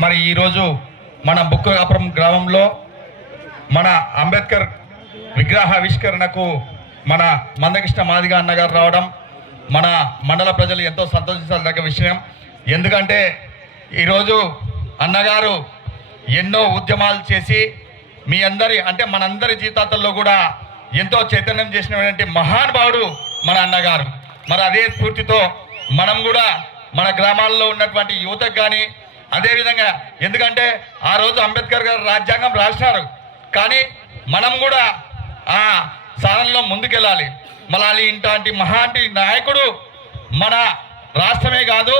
మరి ఈరోజు మన బుక్కరాపురం గ్రామంలో మన అంబేద్కర్ విగ్రహావిష్కరణకు మన మందకృష్ణ మాదిగ అన్నగారు రావడం మన మండల ప్రజలు ఎంతో సంతోషించదగ్గ విషయం. ఎందుకంటే ఈరోజు అన్నగారు ఎన్నో ఉద్యమాలు చేసి మీ అందరి అంటే మనందరి జీవితాల్లో కూడా ఎంతో చైతన్యం చేసినటువంటి మహానుభావుడు మన అన్నగారు. మరి అదే స్ఫూర్తితో మనం కూడా మన గ్రామాల్లో ఉన్నటువంటి యువతకు కానీ అదేవిధంగా, ఎందుకంటే ఆ రోజు అంబేద్కర్ గారు రాజ్యాంగం రాసినారు, కానీ మనం కూడా ఆ సాధనలో ముందుకెళ్ళాలి. మళ్ళీ ఇట్లాంటి మహాంటి నాయకుడు మన రాష్ట్రమే కాదు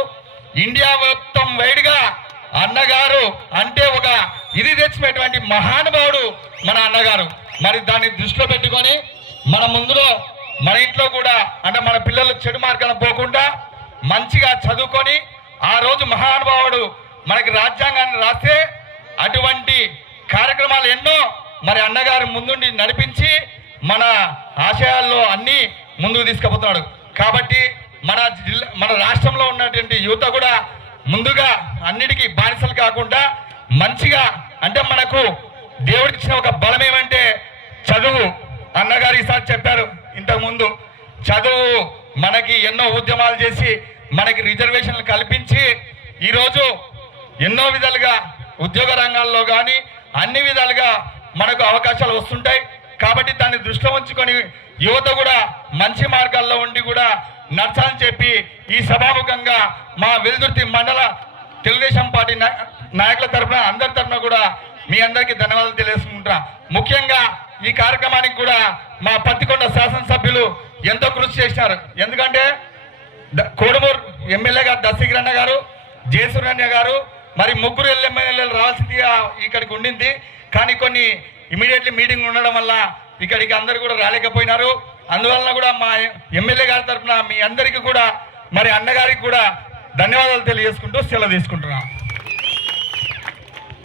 ఇండియా మొత్తం వైడ్గా అన్నగారు అంటే ఒక ఇది తెచ్చినటువంటి మహానుభావుడు మన అన్నగారు. మరి దాన్ని దృష్టిలో పెట్టుకొని మన ముందులో మన ఇంట్లో కూడా అంటే మన పిల్లలు చెడు మార్గాన పోకుండా మంచిగా చదువుకొని ఆ రోజు మహానుభావుడు మనకి రాజ్యాంగాన్ని రాస్తే అటువంటి కార్యక్రమాలు ఎన్నో మరి అన్నగారు ముందుండి నడిపించి మన ఆశయాల్లో అన్నీ ముందుకు తీసుకుపోతున్నాడు. కాబట్టి మన రాష్ట్రంలో ఉన్నటువంటి యువత కూడా ముందుగా అన్నిటికీ బానిసలు కాకుండా మంచిగా అంటే మనకు దేవుడికి ఇచ్చిన ఒక బలం ఏమంటే చదువు. అన్నగారు ఈసారి చెప్పారు ఇంతకుముందు, చదువు మనకి ఎన్నో ఉద్యమాలు చేసి మనకి రిజర్వేషన్లు కల్పించి ఈరోజు ఎన్నో విధాలుగా ఉద్యోగ రంగాల్లో కానీ అన్ని విధాలుగా మనకు అవకాశాలు వస్తుంటాయి. కాబట్టి దాన్ని దృష్టిలో ఉంచుకొని యువత కూడా మంచి మార్గాల్లో ఉండి కూడా నడచాలని చెప్పి ఈ సభాముఖంగా మా వెల్దుర్తి మండల తెలుగుదేశం పార్టీ నాయకుల తరఫున అందరి తరఫున కూడా మీ అందరికీ ధన్యవాదాలు తెలియజేసుకుంటున్నా. ముఖ్యంగా ఈ కార్యక్రమానికి కూడా మా పత్తికొండ శాసనసభ్యులు ఎంతో కృషి చేశారు. ఎందుకంటే కోడుమూరు ఎమ్మెల్యే గారు దశగిరన్న గారు, జయసూర్య గారు మరి ముగ్గురు ఎమ్మెల్యేలు రావాల్సిందిగా ఇక్కడికి ఉండింది. కానీ కొన్ని ఇమీడియట్లీ మీటింగ్ ఉండడం వల్ల ఇక్కడికి అందరు కూడా రాలేకపోయినారు. అందువలన కూడా మా ఎమ్మెల్యే గారి తరఫున మీ అందరికీ కూడా మరి అన్నగారికి కూడా ధన్యవాదాలు తెలియజేసుకుంటూ సెలవు తీసుకుంటున్నాం.